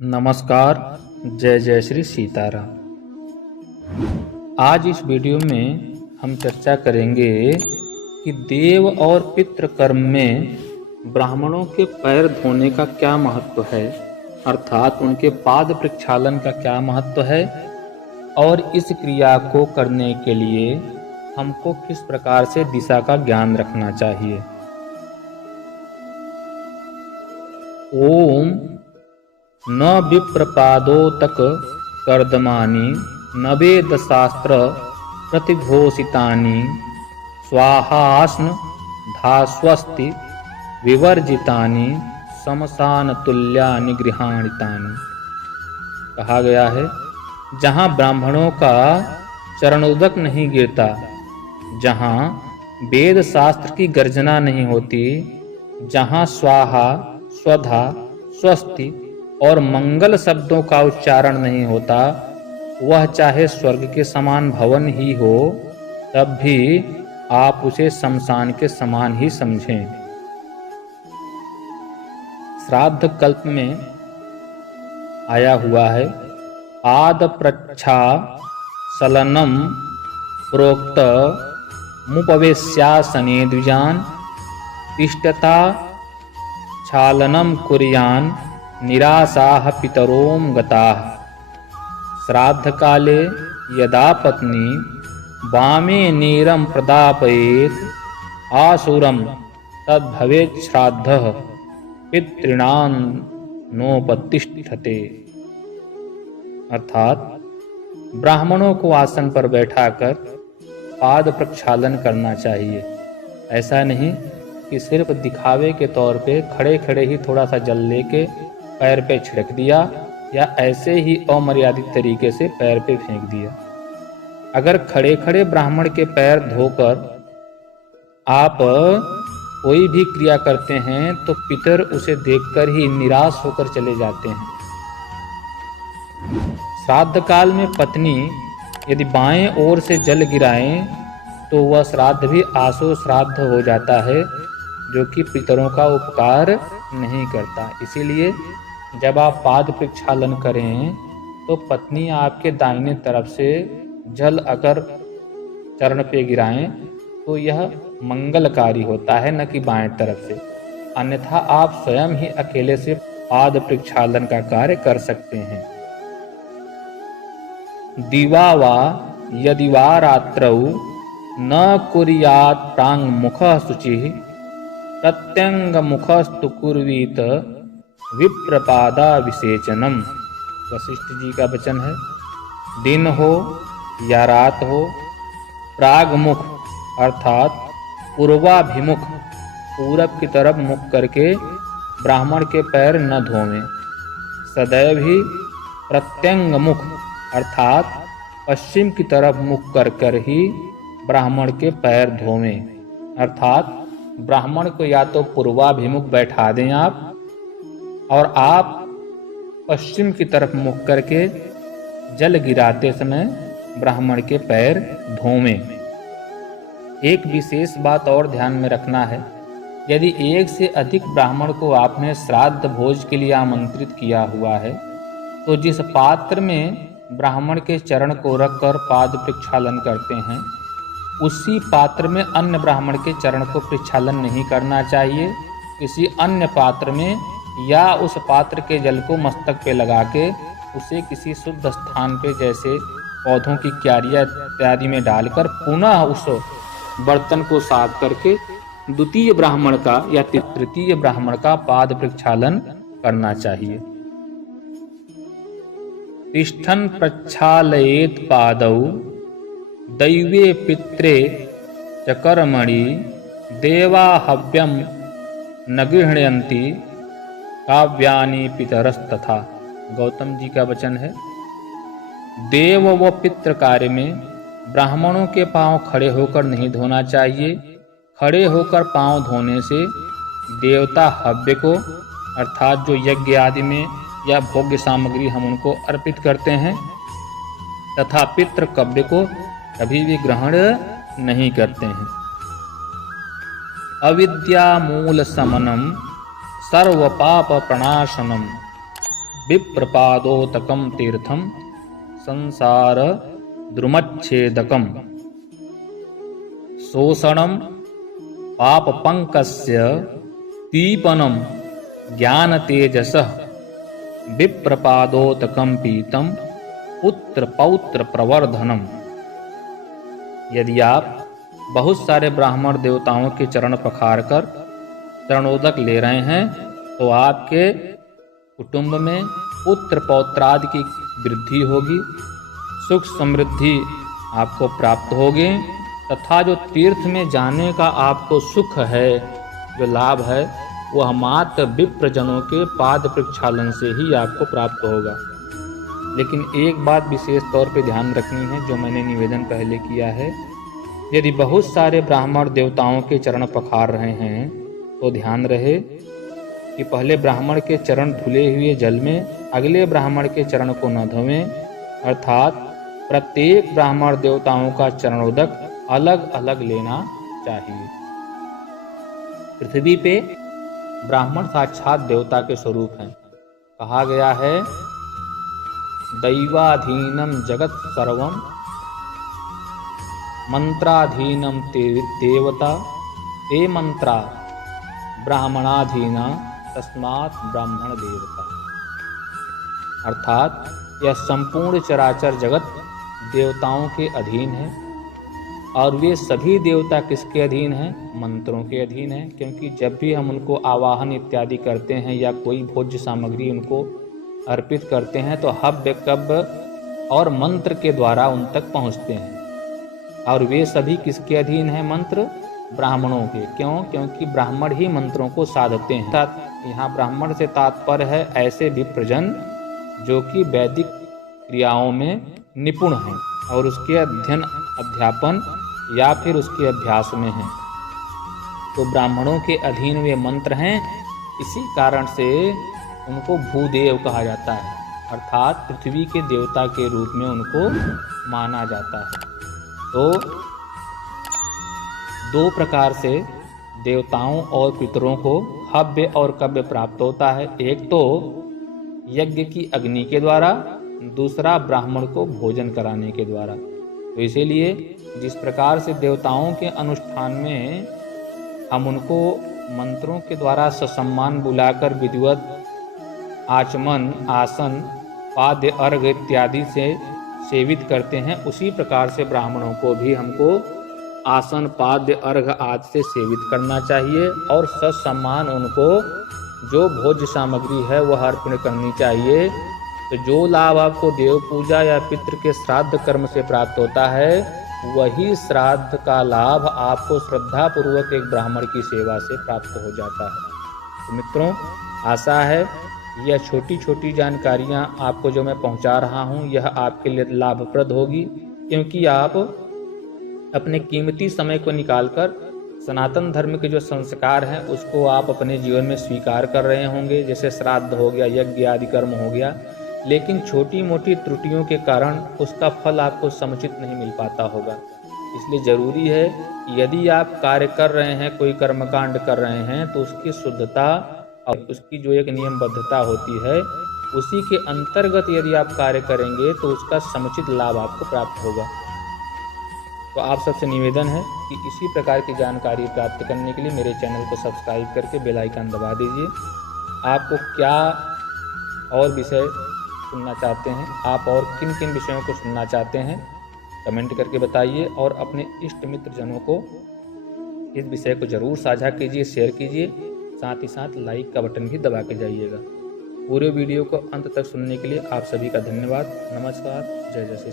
नमस्कार। जय जय श्री सीताराम। आज इस वीडियो में हम चर्चा करेंगे कि देव और पितृ कर्म में ब्राह्मणों के पैर धोने का क्या महत्व है, अर्थात उनके पाद प्रक्षालन का क्या महत्व है और इस क्रिया को करने के लिए हमको किस प्रकार से दिशा का ज्ञान रखना चाहिए। ओम न विप्रपादोतक कर्दमानि न वेदशास्त्र प्रतिघोषितानि स्वाहास्न धास्वस्ति विवर्जितानि शमशान तुल्यानि गृहाणितानि। कहा गया है, जहाँ ब्राह्मणों का चरणोदक नहीं गिरता, जहाँ वेद शास्त्र की गर्जना नहीं होती, जहाँ स्वाहा स्वधा स्वस्ति और मंगल शब्दों का उच्चारण नहीं होता, वह चाहे स्वर्ग के समान भवन ही हो, तब भी आप उसे शमशान के समान ही समझें। श्राद्ध कल्प में आया हुआ है, पाद प्रच्छा सलनम प्रोक्त मुपवेश्यासने द्विजान तिष्ठता क्षालनम कुर्यान निरासाः पितरों गताः। श्राद्ध काले यदा पत्नी वामे नीरं प्रदापयेत् आसुरं तद्भवेत् श्राद्धः पितॄणां नोपतिष्ठते। अर्थात ब्राह्मणों को आसन पर बैठाकर पाद प्रक्षालन करना चाहिए। ऐसा नहीं कि सिर्फ दिखावे के तौर पे खड़े खड़े ही थोड़ा सा जल लेके पैर पे छिड़क दिया या ऐसे ही अमर्यादित तरीके से पैर पे फेंक दिया। अगर खड़े खड़े ब्राह्मण के पैर धोकर आप कोई भी क्रिया करते हैं तो पितर उसे देखकर ही निराश होकर चले जाते हैं। श्राद्ध काल में पत्नी यदि बाएं ओर से जल गिराएं तो वह श्राद्ध भी आसो श्राद्ध हो जाता है, जो कि पितरों का उपकार नहीं करता। इसीलिए जब आप पाद प्रक्षालन करें तो पत्नी आपके दाहिने तरफ से जल अगर चरण पे गिराएं तो यह मंगलकारी होता है, न कि बाएं तरफ से। अन्यथा आप स्वयं ही अकेले से पाद प्रक्षालन का कार्य कर सकते हैं। दिवा वा यदि वा रात्रौ न कुर्यात् प्राङ्मुखः शुचिः प्रत्यंगमुखस्तु कुर्वीत विप्रपादा विसेचनम। वशिष्ठ जी का वचन है, दिन हो या रात हो, प्रागमुख अर्थात पूर्वाभिमुख पूरब की तरफ मुख करके ब्राह्मण के पैर न धोवें। सदैव ही प्रत्यंगमुख अर्थात पश्चिम की तरफ मुख कर ही ब्राह्मण के पैर धोवें। अर्थात ब्राह्मण को या तो पूर्वाभिमुख बैठा दें आप, और आप पश्चिम की तरफ मुख करके जल गिराते समय ब्राह्मण के पैर धोवें। एक विशेष बात और ध्यान में रखना है, यदि एक से अधिक ब्राह्मण को आपने श्राद्ध भोज के लिए आमंत्रित किया हुआ है, तो जिस पात्र में ब्राह्मण के चरण को रखकर पाद प्रक्षालन करते हैं, उसी पात्र में अन्य ब्राह्मण के चरण को प्रक्षालन नहीं करना चाहिए। किसी अन्य पात्र में या उस पात्र के जल को मस्तक पे लगा के उसे किसी शुद्ध स्थान पे, जैसे पौधों की क्यारियां इत्यादि में डालकर पुनः उस बर्तन को साफ करके द्वितीय ब्राह्मण का या तृतीय ब्राह्मण का पाद प्रक्षालन करना चाहिए। तिष्ठन् प्रक्षालयेत् पादौ दैवे पित्रे च कर्मणि देवा हव्यम न गृह्णयन्ति काव्यानि पितरस्तथा। गौतम जी का वचन है, देव व पितृ कार्य में ब्राह्मणों के पांव खड़े होकर नहीं धोना चाहिए। खड़े होकर पांव धोने से देवता हव्य को, अर्थात जो यज्ञ आदि में या भोग्य सामग्री हम उनको अर्पित करते हैं, तथा पितृ कव्य को कभी भी ग्रहण नहीं करते हैं। अविद्या मूल समनम सर्व पाप प्रणाशनम विप्रपादोतकं तीर्थं संसार द्रुमच्छेदकं शोषणं पापपङ्कस्य दीपनं ज्ञानतेजसः विप्रपादोतकं पीतं पुत्र पौत्र प्रवर्धनम। यदि आप बहुत सारे ब्राह्मण देवताओं के चरण पखार कर चरणोदक ले रहे हैं तो आपके कुटुंब में पुत्र पौत्रादि की वृद्धि होगी, सुख समृद्धि आपको प्राप्त होगी तथा जो तीर्थ में जाने का आपको सुख है, जो लाभ है, वह मात्र विप्रजनों के पाद प्रक्षालन से ही आपको प्राप्त होगा। लेकिन एक बात विशेष तौर पे ध्यान रखनी है, जो मैंने निवेदन पहले किया है। यदि बहुत सारे ब्राह्मण देवताओं के चरण पखार रहे हैं तो ध्यान रहे कि पहले ब्राह्मण के चरण धुले हुए जल में अगले ब्राह्मण के चरण को न धोएं, अर्थात प्रत्येक ब्राह्मण देवताओं का चरणोदक अलग अलग लेना चाहिए। पृथ्वी पे ब्राह्मण साक्षात देवता के स्वरूप हैं। कहा गया है दैवाधीनम जगत सर्वम मंत्राधीनम देवता ते मंत्रा ब्राह्मणाधीना तस्मात् ब्राह्मण देवता। अर्थात यह संपूर्ण चराचर जगत देवताओं के अधीन है और वे सभी देवता किसके अधीन हैं? मंत्रों के अधीन हैं। क्योंकि जब भी हम उनको आवाहन इत्यादि करते हैं या कोई भोज्य सामग्री उनको अर्पित करते हैं तो हव्य कव्य और मंत्र के द्वारा उन तक पहुंचते हैं और वे सभी किसके अधीन हैं? मंत्र ब्राह्मणों के। क्यों? क्योंकि ब्राह्मण ही मंत्रों को साधते हैं। यहाँ ब्राह्मण से तात्पर्य है ऐसे विप्रजन जो कि वैदिक क्रियाओं में निपुण हैं और उसके अध्ययन अध्यापन या फिर उसके अभ्यास में हैं। तो ब्राह्मणों के अधीन वे मंत्र हैं, इसी कारण से उनको भूदेव कहा जाता है, अर्थात पृथ्वी के देवता के रूप में उनको माना जाता है। तो दो प्रकार से देवताओं और पितरों को हव्य और कव्य प्राप्त होता है। एक तो यज्ञ की अग्नि के द्वारा, दूसरा ब्राह्मण को भोजन कराने के द्वारा। तो इसीलिए जिस प्रकार से देवताओं के अनुष्ठान में हम उनको मंत्रों के द्वारा ससम्मान बुलाकर विधिवत आचमन, आसन, पाद्य, अर्घ इत्यादि से सेवित करते हैं, उसी प्रकार से ब्राह्मणों को भी हमको आसन, पाद्य, अर्घ आदि से सेवित करना चाहिए और ससम्मान उनको जो भोज्य सामग्री है वह अर्पण करनी चाहिए। तो जो लाभ आपको देव पूजा या पितृ के श्राद्ध कर्म से प्राप्त होता है, वही श्राद्ध का लाभ आपको श्रद्धा पूर्वक एक ब्राह्मण की सेवा से प्राप्त हो जाता है। तो मित्रों, आशा है यह छोटी छोटी जानकारियां आपको जो मैं पहुंचा रहा हूं यह आपके लिए लाभप्रद होगी, क्योंकि आप अपने कीमती समय को निकालकर सनातन धर्म के जो संस्कार हैं उसको आप अपने जीवन में स्वीकार कर रहे होंगे, जैसे श्राद्ध हो गया, यज्ञ आदि कर्म हो गया। लेकिन छोटी मोटी त्रुटियों के कारण उसका फल आपको समुचित नहीं मिल पाता होगा। इसलिए जरूरी है कि यदि आप कार्य कर रहे हैं, कोई कर्मकांड कर रहे हैं, तो उसकी शुद्धता और उसकी जो एक नियमबद्धता होती है उसी के अंतर्गत यदि आप कार्य करेंगे तो उसका समुचित लाभ आपको प्राप्त होगा। तो आप सबसे निवेदन है कि इसी प्रकार की जानकारी प्राप्त करने के लिए मेरे चैनल को सब्सक्राइब करके बेल आइकन दबा दीजिए। आपको क्या और विषय सुनना चाहते हैं, आप और किन किन विषयों को सुनना चाहते हैं, कमेंट करके बताइए और अपने इष्ट मित्र जनों को इस विषय को जरूर साझा कीजिए, शेयर कीजिए, साथ ही साथ लाइक का बटन भी दबा के जाइएगा। पूरे वीडियो को अंत तक सुनने के लिए आप सभी का धन्यवाद। नमस्कार, जय जय श्री।